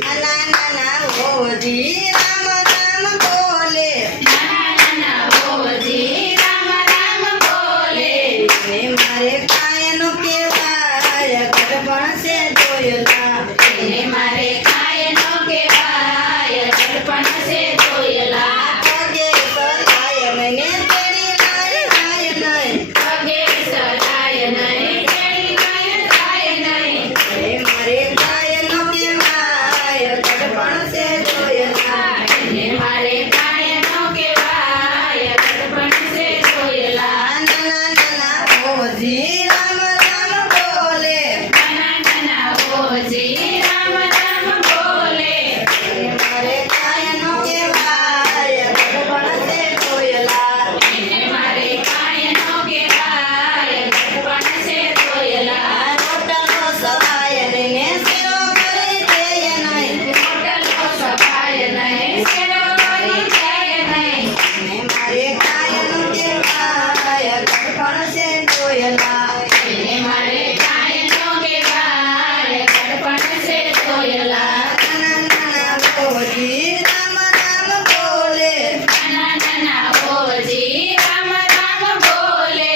નાના નાના ભોજી રામ રામ બોલે, નાના નાના ભોજી રામ રામ બોલે. એને મારે કાયનો કહેવાય ગઢપણ છે જોયેલા, એને મારે કાયનો કહેવાય ગઢપણ છે જોયેલા. પગે સલાય મને તેડી લાય લાય નહીં, પગે સલાય નહીં તેડી કાંઈ થાય નહીં. એને મારે કાયનો કહેવાય ગઢપણ છે જોયેલા, એને મારે કાયનો કહેવાય ગઢપણ છે જોયેલા. નાના નાના ભોજી રામ રામ બોલે, નાના નાના ભોજી રામ રામ બોલે. એને મારે કાયનો કહેવાય ગઢપણ છે જોયેલા, એને મારે કાયનો કહેવાય ગઢપણ છે જોયેલા. રોટલો સવાય ને શીરો કરી દેય નહીં, હોટલનો સફાય નહીં શેરો કરી જાય નહીં. એને મારે કાયનો કહેવાય ગઢપણ છે જોયેલા, એને મારે કાયનો કહેવાય ગઢપણ છે જોયેલા. નાના નાના ભોજી રામ રામ બોલે, નાના નાના ભોજી રામ રામ બોલે.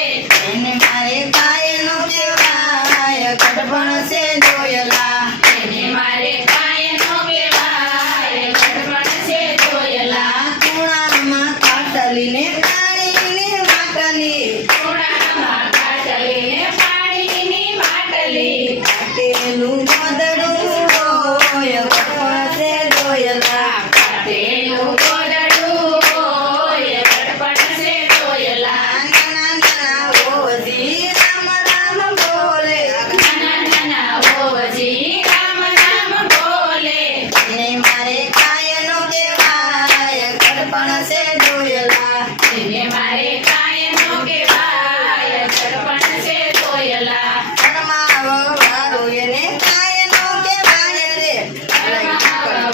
એને મારે કાયનો કહેવાય ગઢપણ છે જોયેલા, એને મારે કાયનો કહેવાય ગઢપણ છે જોયેલા. ખૂણામાં ખાટલી ને પાણીની માટલી, ખૂણામાં ખાટલીને પાણીની માટલી. કાટેલું ગોદડું હોય ગઢપણ છે જોયેલા, કાટેલું ગોદડું હોય ગઢપણ છે જોયેલા. નાના નાના ભોજી રામ રામ બોલે, નાના નાના ભોજી રામ રામ બોલે. એને મારે કાયનો કહેવાય ગઢપણ છે જોયેલા, એને મારે કાયનો કહેવાય ગઢપણ છે જોયેલા. પરમાવો વાળું એને કાયનો કહેવાય રે,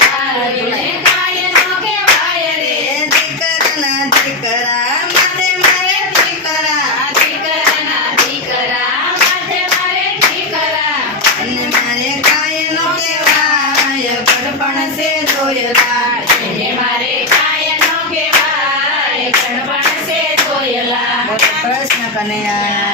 વાળીને કાયનો કહેવાય રે. દીકરાના દીકરા માટે મારે દીકરા, દીકરાના દીકરા માથે મારે દીકરા. અને મારે કાયનો કહેવાય ગઢપણ છે જોયેલા, એને મારે કાયનો કહેવાય ગઢપણ છે જોયેલા. કૃષ્ણ કનૈયા